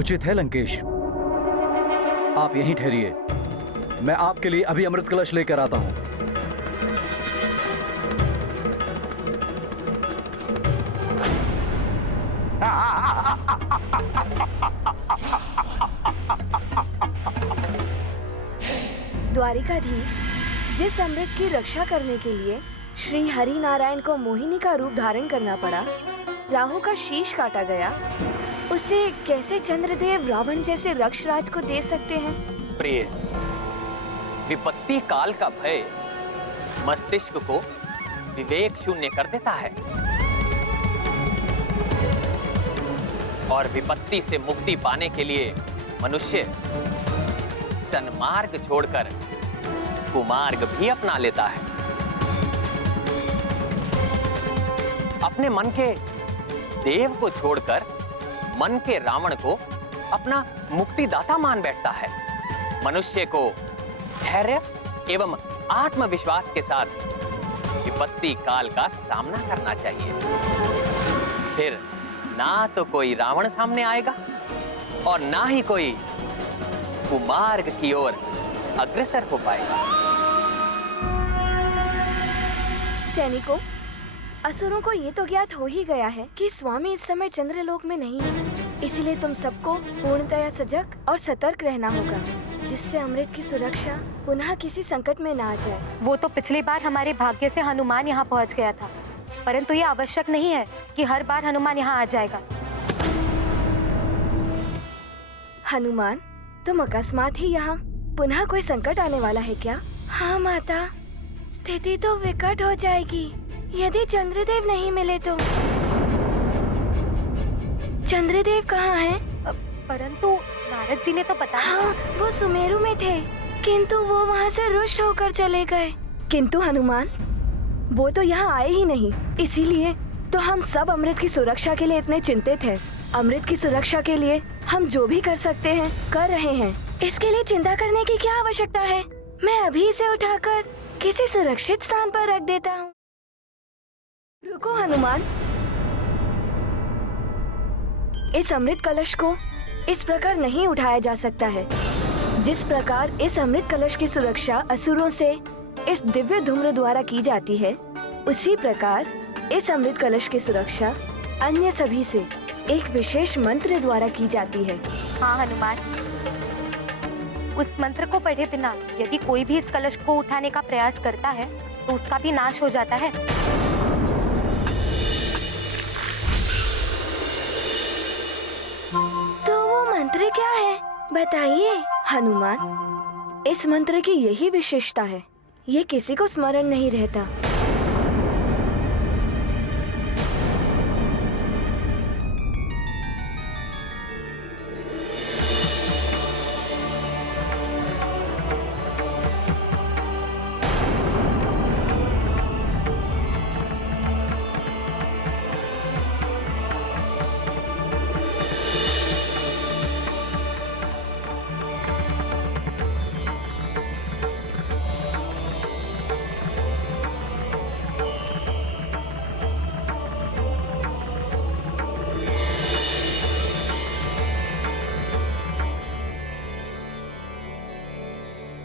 उचित है लंकेश, आप यहीं ठहरिए, मैं आपके लिए अभी अमृत कलश लेकर आता हूं। द्वारिकाधीश, जिस अमृत की रक्षा करने के लिए श्री हरि नारायण को मोहिनी का रूप धारण करना पड़ा, राहु का शीश काटा गया, उसे कैसे चंद्रदेव रावण जैसे रक्षराज को दे सकते हैं? प्रिय, विपत्ति काल का भय मस्तिष्क को विवेक शून्य कर देता है और विपत्ति से मुक्ति पाने के लिए मनुष्य सन्मार्ग छोड़कर कुमार्ग भी अपना लेता है। अपने मन के देव को छोड़कर मन के रावण को अपना मुक्तिदाता मान बैठता है। मनुष्य को धैर्य एवं आत्मविश्वास के साथ विपत्ति काल का सामना करना चाहिए, फिर ना तो कोई रावण सामने आएगा और ना ही कोई कुमार्ग की ओर अग्रसर हो पाएगा। सैनिकों, असुरों को ये तो ज्ञात हो ही गया है कि स्वामी इस समय चंद्रलोक में नहीं है, इसीलिए तुम सबको पूर्णतया सजग और सतर्क रहना होगा, जिससे अमृत की सुरक्षा पुनः किसी संकट में ना आ जाए। वो तो पिछली बार हमारे भाग्य से हनुमान यहाँ पहुँच गया था, परंतु ये आवश्यक नहीं है कि हर बार हनुमान यहाँ आ जाएगा। हनुमान, तुम अकस्मात ही यहाँ, पुनः कोई संकट आने वाला है क्या? हाँ माता, स्थिति तो विकट हो जाएगी यदि चंद्रदेव नहीं मिले तो। चंद्रदेव कहाँ हैं? परंतु नारद जी ने तो बताया। हाँ, वो सुमेरु में थे, किंतु वो वहाँ से रुष्ट होकर चले गए। किंतु हनुमान, वो तो यहाँ आए ही नहीं, इसीलिए तो हम सब अमृत की सुरक्षा के लिए इतने चिंतित हैं। अमृत की सुरक्षा के लिए हम जो भी कर सकते हैं कर रहे हैं। इसके लिए चिंता करने की क्या आवश्यकता है? मैं अभी इसे उठाकर किसी सुरक्षित स्थान पर रख देता हूँ। रुको हनुमान, इस अमृत कलश को इस प्रकार नहीं उठाया जा सकता है। जिस प्रकार इस अमृत कलश की सुरक्षा असुरों से इस दिव्य धूम्र द्वारा की जाती है, उसी प्रकार इस अमृत कलश की सुरक्षा अन्य सभी से एक विशेष मंत्र द्वारा की जाती है। हाँ हनुमान, उस मंत्र को पढ़े बिना यदि कोई भी इस कलश को उठाने का प्रयास करता है तो उसका भी नाश हो जाता है। तो वो मंत्र क्या है, बताइए। हनुमान, इस मंत्र की यही विशेषता है, ये किसी को स्मरण नहीं रहता।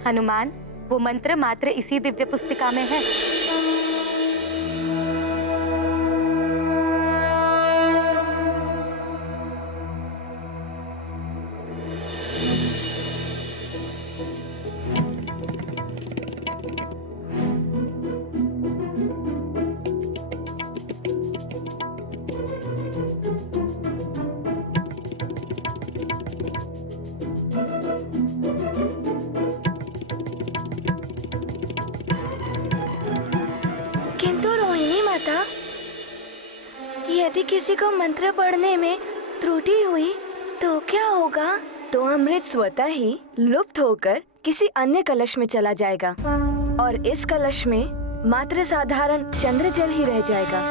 हनुमान, वो मंत्र मात्र इसी दिव्य पुस्तिका में है। यदि किसी को मंत्र पढ़ने में त्रुटि हुई तो क्या होगा? तो अमृत स्वतः ही लुप्त होकर किसी अन्य कलश में चला जाएगा और इस कलश में मात्र साधारण चंद्र जल ही रह जाएगा।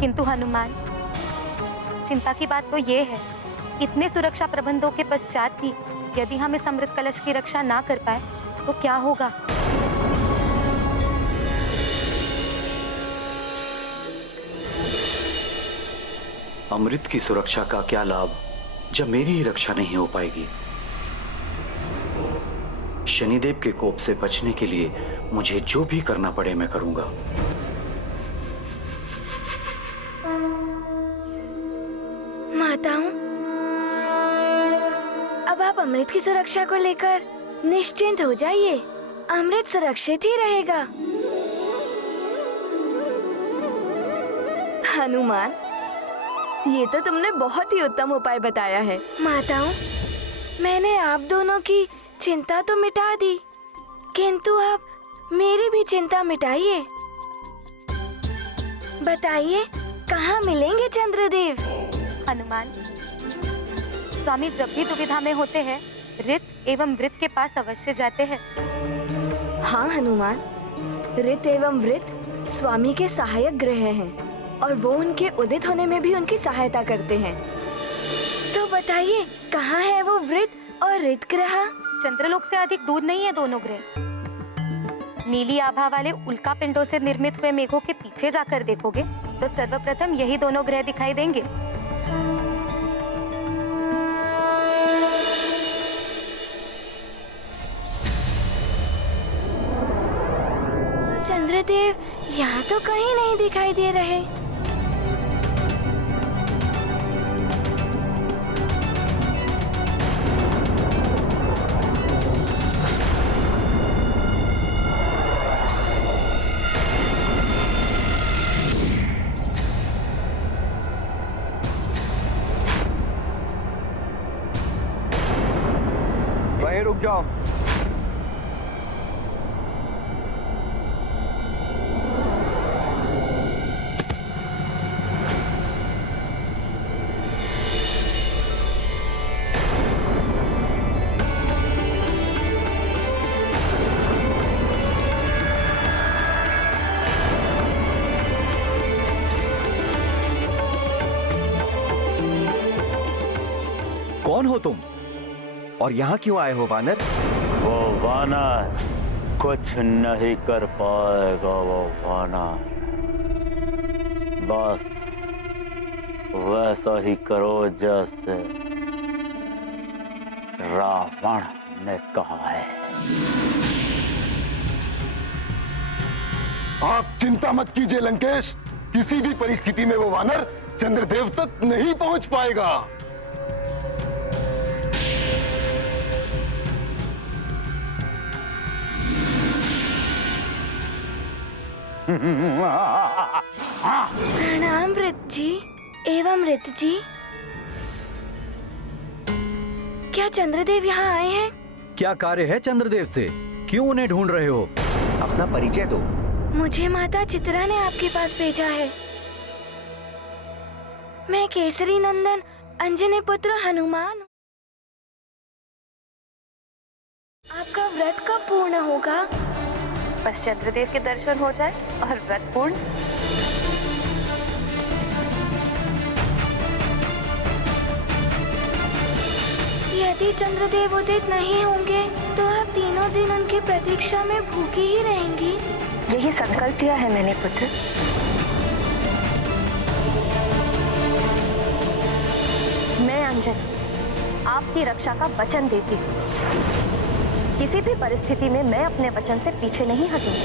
किंतु हनुमान, चिंता की बात तो ये है, इतने सुरक्षा प्रबंधों के पश्चात भी यदि हम इस अमृत कलश की रक्षा ना कर पाए तो क्या होगा? अमृत की सुरक्षा का क्या लाभ जब मेरी ही रक्षा नहीं हो पाएगी। शनिदेव के कोप से बचने के लिए मुझे जो भी करना पड़े मैं करूंगा। माताओं, अब आप अमृत की सुरक्षा को लेकर निश्चिंत हो जाइए। अमृत सुरक्षित ही रहेगा। हनुमान, ये तो तुमने बहुत ही उत्तम उपाय बताया है। माताओं, मैंने आप दोनों की चिंता तो मिटा दी, किंतु आप मेरी भी चिंता मिटाइए। बताइए, कहाँ मिलेंगे चंद्रदेव? हनुमान, स्वामी जब भी दुविधा में होते हैं ऋत एवं वृत के पास अवश्य जाते हैं। हाँ हनुमान, ऋत एवं वृत स्वामी के सहायक ग्रह हैं और वो उनके उदित होने में भी उनकी सहायता करते हैं। तो बताइए, कहाँ है वो वृत और ऋत ग्रह? चंद्रलोक से अधिक दूर नहीं है दोनों ग्रह। नीली आभा वाले उल्का पिंडों से निर्मित हुए मेघों के पीछे जाकर देखोगे तो सर्वप्रथम यही दोनों ग्रह दिखाई देंगे। चंद्रदेव यहाँ तो कहीं नहीं दिखाई दे रहे। वहीं रुक जाओ। कौन हो तुम और यहाँ क्यों आए हो वानर? वो वानर कुछ नहीं कर पाएगा। वो वानर बस वैसा ही करो जैसे रावण ने कहा है। आप चिंता मत कीजिए लंकेश, किसी भी परिस्थिति में वो वानर चंद्रदेव तक नहीं पहुंच पाएगा। प्रणाम वृत जी एवं ऋत जी। क्या चंद्रदेव यहाँ आए हैं? क्या कार्य है चंद्रदेव से? क्यों उन्हें ढूंढ रहे हो? अपना परिचय दो। मुझे माता चित्रा ने आपके पास भेजा है। मैं केसरी नंदन अंजनी पुत्र हनुमान। आपका व्रत कब पूर्ण होगा? बस चंद्रदेव के दर्शन हो जाए और व्रत पूर्ण। यदि चंद्रदेव उदित नहीं होंगे तो आप तीनों दिन उनकी प्रतीक्षा में भूखी ही रहेंगी। यही संकल्प लिया है मैंने पुत्र। मैं अंजनी आपकी रक्षा का वचन देती हूँ। किसी भी परिस्थिति में मैं अपने वचन से पीछे नहीं हटूंगी।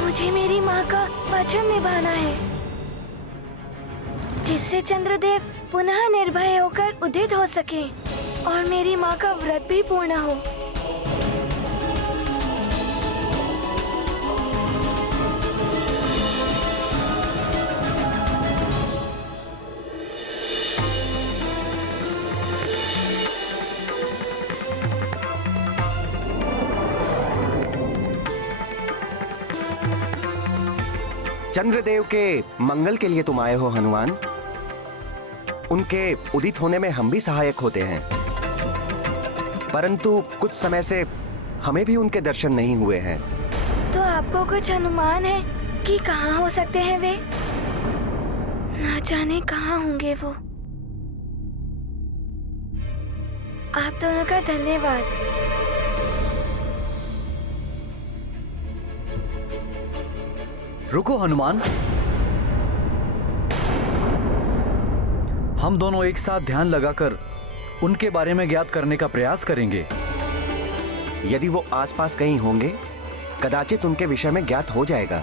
मुझे मेरी माँ का वचन निभाना है, जिससे चंद्रदेव पुनः निर्भय होकर उदित हो सके और मेरी माँ का व्रत भी पूर्ण हो। चंद्रदेव के मंगल के लिए तुम आए हो हनुमान। उनके उदित होने में हम भी सहायक होते हैं, परंतु कुछ समय से हमें भी उनके दर्शन नहीं हुए हैं। तो आपको कुछ अनुमान है कि कहाँ हो सकते हैं वे? ना जाने कहाँ होंगे वो। आप दोनों का धन्यवाद। रुको हनुमान, हम दोनों एक साथ ध्यान लगाकर उनके बारे में ज्ञात करने का प्रयास करेंगे। यदि वो आसपास कहीं होंगे, कदाचित उनके विषय में ज्ञात हो जाएगा।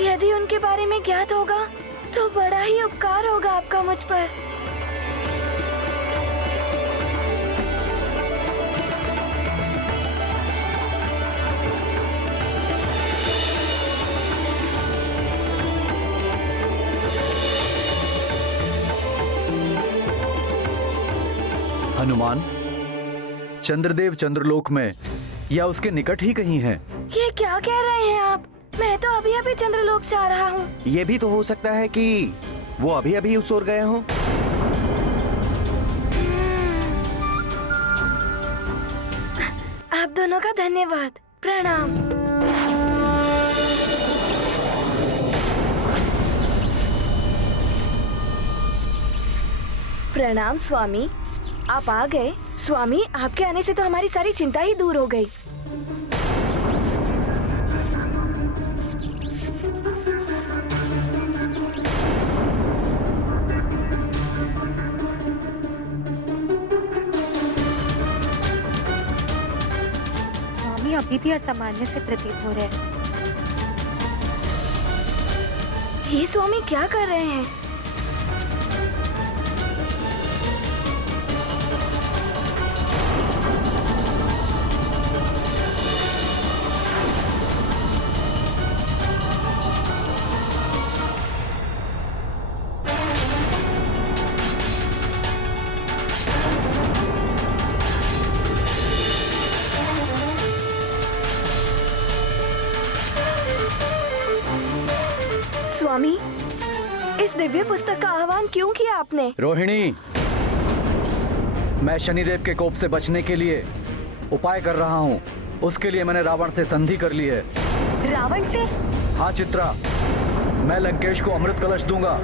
यदि उनके बारे में ज्ञात होगा तो बड़ा ही उपकार होगा आपका मुझ पर। हनुमान, चंद्रदेव चंद्रलोक में या उसके निकट ही कहीं हैं। ये क्या कह रहे हैं आप? मैं तो अभी अभी चंद्रलोक से आ रहा हूँ। ये भी तो हो सकता है कि वो अभी अभी उस ओर गए हों। आप दोनों का धन्यवाद। प्रणाम। प्रणाम स्वामी, आप आ गए। स्वामी, आपके आने से तो हमारी सारी चिंता ही दूर हो गई। स्वामी अभी भी असामान्य से प्रतीत हो रहे हैं। ये स्वामी क्या कर रहे हैं? स्वामी, इस दिव्य पुस्तक का आह्वान क्यों किया आपने? रोहिणी, मैं शनिदेव के कोप से बचने के लिए उपाय कर रहा हूँ। उसके लिए मैंने रावण से संधि कर ली है। रावण से? हाँ चित्रा, मैं लंकेश को अमृत कलश दूंगा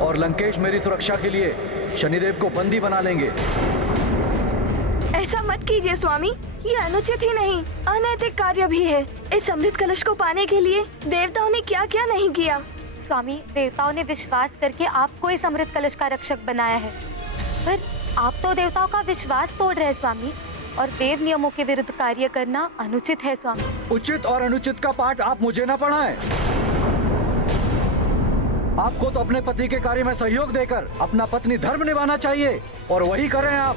और लंकेश मेरी सुरक्षा के लिए शनिदेव को बंदी बना लेंगे। ऐसा मत कीजिए स्वामी, ये अनुचित ही नहीं, अनैतिक कार्य भी है। इस अमृत कलश को पाने के लिए देवताओं ने क्या क्या नहीं किया। स्वामी, देवताओं ने विश्वास करके आपको इस अमृत कलश का रक्षक बनाया है, पर आप तो देवताओं का विश्वास तोड़ रहे हैं स्वामी, और देव नियमों के विरुद्ध कार्य करना अनुचित है स्वामी। उचित और अनुचित का पाठ आप मुझे न पढ़ाएं। आपको तो अपने पति के कार्य में सहयोग देकर अपना पत्नी धर्म निभाना चाहिए, और वही करें आप।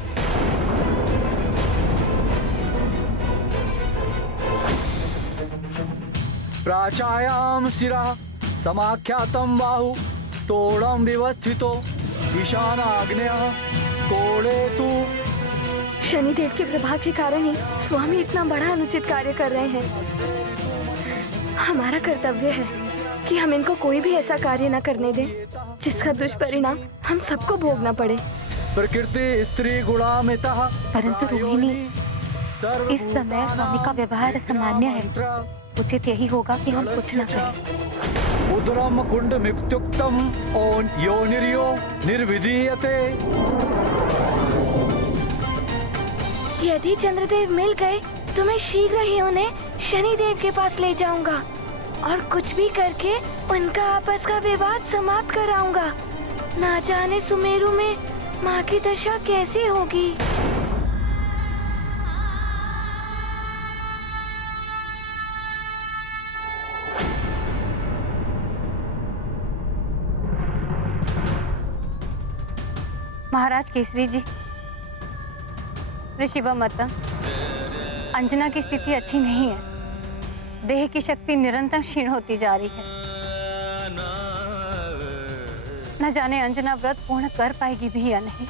प्राचायाम शिरा समाख्यातम बाहु तोड़म व्यवस्थितो ईशान आग्नेय कोड़े तू। शनिदेव के प्रभाव के कारण ही स्वामी इतना बड़ा अनुचित कार्य कर रहे हैं। हमारा कर्तव्य है कि हम इनको कोई भी ऐसा कार्य न करने दें जिसका दुष्परिणाम हम सबको भोगना पड़े। प्रकृति स्त्री गुणामिता। परंतु रोहिणी, इस समय स्वामी का व्यवहार असामान्य है। उचित यही होगा कि हम कुछ न करें। उदरम कुंड मिक्तुक्तम ओन योनिर्यो निर्विधीयते। यदि चंद्रदेव मिल गए तो मैं शीघ्र ही उन्हें शनिदेव के पास ले जाऊंगा और कुछ भी करके उनका आपस का विवाद समाप्त कराऊंगा। ना जाने सुमेरु में माँ की दशा कैसी होगी। महाराज केसरी जी, ऋषि व माता, अंजना की स्थिति अच्छी नहीं है। देह की शक्ति निरंतर क्षीण होती जा रही है। न जाने अंजना व्रत पूर्ण कर पाएगी भी या नहीं।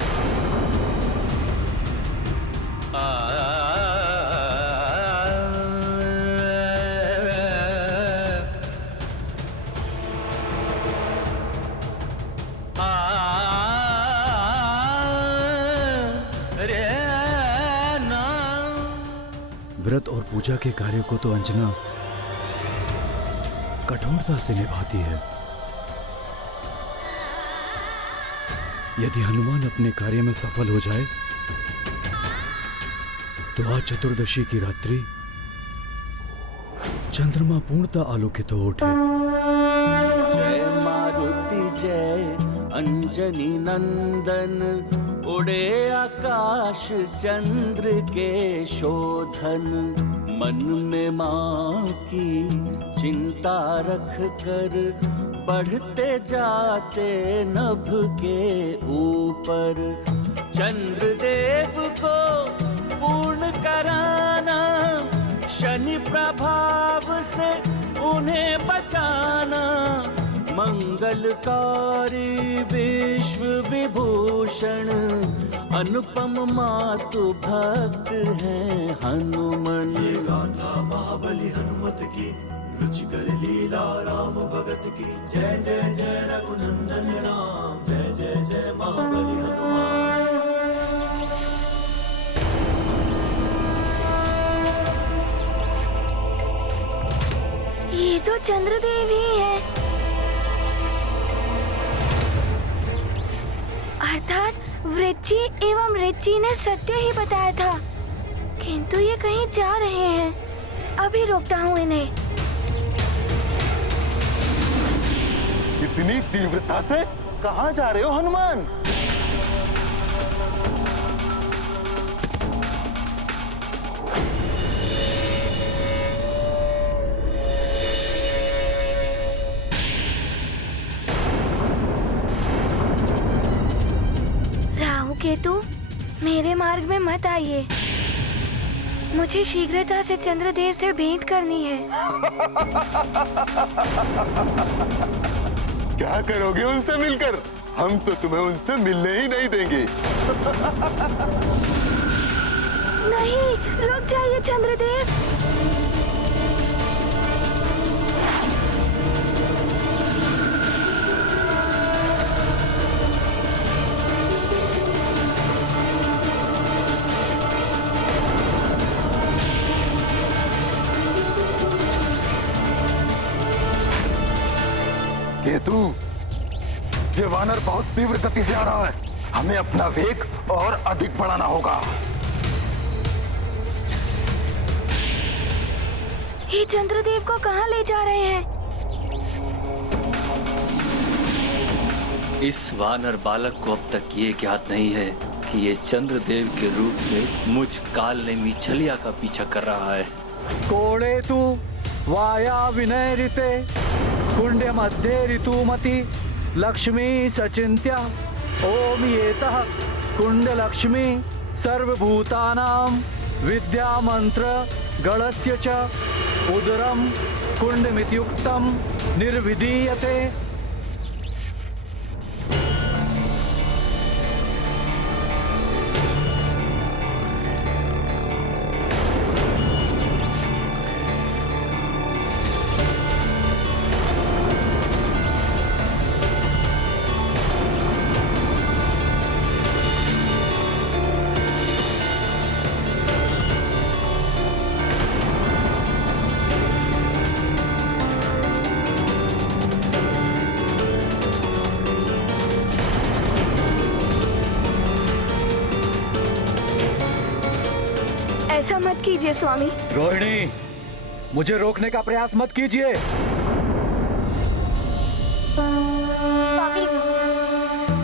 व्रत और पूजा के कार्य को तो अंजना कठोरता से निभाती है, यदि हनुमान अपने कार्य में सफल हो जाए तो आज चतुर्दशी की रात्रि चंद्रमा पूर्णतः आलोकित हो उठे। जय मारुति जय अंजनी नंदन, उड़े आकाश चंद्र के शोधन। मन में माँ की चिंता रख कर बढ़ते जाते नभ के ऊपर। चंद्रदेव को पूर्ण कराना, शनि प्रभाव से उन्हें बचाना। मंगलकारी विश्व विभूषण, अनुपम मातु भक्त हैं हनुमान। गाथा महाबली हनुमत की, रुचिकर लीला राम भगत की। जय जय जय रघुनंदन राम, जय जय जय महाबली हनुमान। ये तो चंद्रदेव ही है, अर्थात वृज्जी एवं ऋचि ने सत्य ही बताया था। किंतु ये कहीं जा रहे हैं, अभी रोकता हूँ इन्हें। इतनी तीव्रता से कहाँ जा रहे हो हनुमान? राहु केतु, मेरे मार्ग में मत आइए। मुझे शीघ्रता से चंद्रदेव से भेंट करनी है। क्या करोगे उनसे मिलकर? हम तो तुम्हें उनसे मिलने ही नहीं देंगे। नहीं, रुक जाइए चंद्रदेव। केतु, ये वानर बहुत तीव्र गति से आ रहा है। हमें अपना वेग और अधिक बढ़ाना होगा। ये चंद्रदेव को कहाँ ले जा रहे हैं? इस वानर बालक को अब तक ये ज्ञात नहीं है कि ये चंद्रदेव के रूप में मुझ काल नेमी छलिया का पीछा कर रहा है। कोड़े तू वाया विनय ऋते, कुंड मध्य ऋतुमति लक्ष्मी सचिंत्या। ओम येतः कुंड लक्ष्मी सर्वभूतानां विद्या मंत्र गणस्य च उदरम कुंडमित्युक्तम निर्विधीयते। ऐसा मत कीजिए स्वामी। रोहिणी, मुझे रोकने का प्रयास मत कीजिए।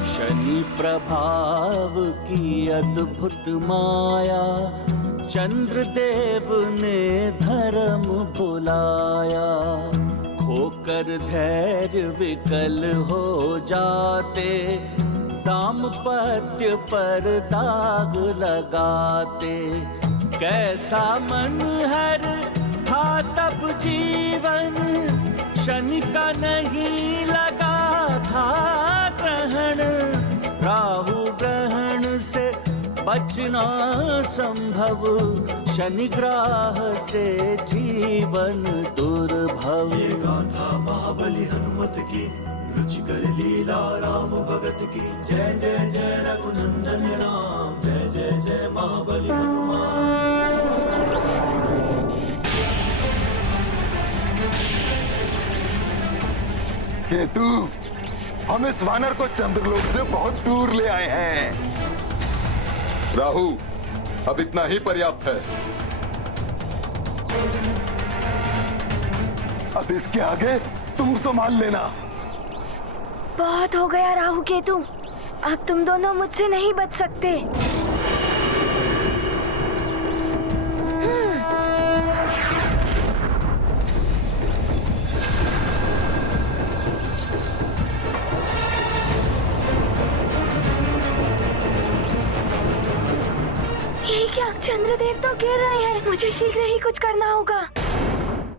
शनि प्रभाव की अद्भुत माया, चंद्रदेव ने धर्म भुलाया। खोकर धैर्य विकल हो जाते, दाम्पत्य पर दाग लगाते। कैसा मनहर था तब जीवन, शनि का नहीं लगा था ग्रहण। राहु ग्रहण से बचना संभव, शनि ग्रह से जीवन दुर्भव। ये गाथा महाबली हनुमत की, रुचिकर लीला राम भगत की। जय जय जय रघुनंदन राम, जय जय जय महाबली हनुमान। केतु, हम इस वानर को चंद्रलोक से बहुत दूर ले आए हैं। राहु, अब इतना ही पर्याप्त है। अब इसके आगे तुम संभाल लेना। बहुत हो गया राहु केतु, अब तुम दोनों मुझसे नहीं बच सकते। ये क्या, चंद्रदेव तो गिर रहे हैं। मुझे शीघ्र ही कुछ करना होगा।